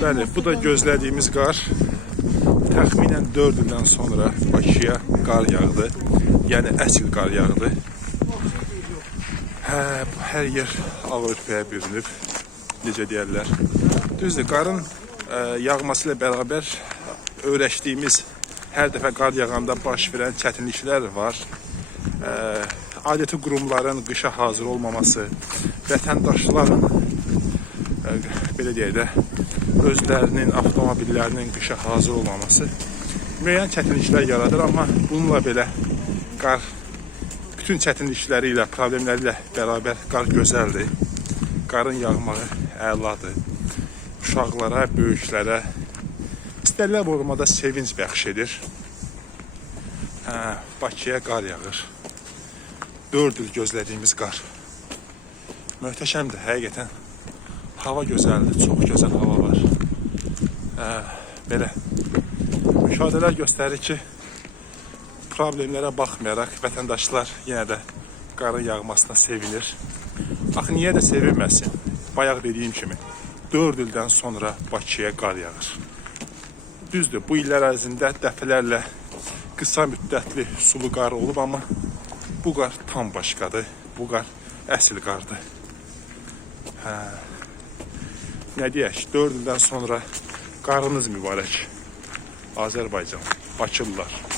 Bəli, bu da gözlədiyimiz qar. Təxminən 4 ildən sonra Bakıya qar yağdı. Yəni əsl qar yağdı. Hə, hər yer Avropaya bürünüb. Necə deyərlər? Düzdür, qarın ə, yağması ilə bərabər öyrəşdiyimiz hər dəfə qar yağanda baş verən çətinliklər var. Ə, adəti qurumların qışa hazır olmaması, vətəndaşların belə deyək də özlərinin, avtomobillərinin qışa hazır olmaması müəyyən çətinliklər yaradır, amma bununla belə qar bütün çətinlikləri ilə, problemləri ilə bərabər qar gözəldir. Qarın yağmağı əladır. Uşaqlara, böyüklərə istərlər vurmada sevinç bəxş edir. Hə, Bakıya qar yağır. 4 il gözlədiyimiz qar. Möhtəşəmdir həqiqətən. Hava gözəldir, çox gözəl hava var. Hə, belə müşahidələr göstərir ki, problemlərə baxmayaraq vətəndaşlar yenə də qarın yağmasına sevinir. Axı niyə də sevinməsin? Bayaq dediyim kimi 4 ildən sonra Bakıya qar yağır. Düzdür, bu illər ərzində dəfələrlə qısa müddətli sulu qar olub, amma bu qar tam başqadır. Bu qar əsl qardır. Hə. Nə deyək, 4 ildən sonra qarınız mübarək. Azərbaycan, Bakılılar.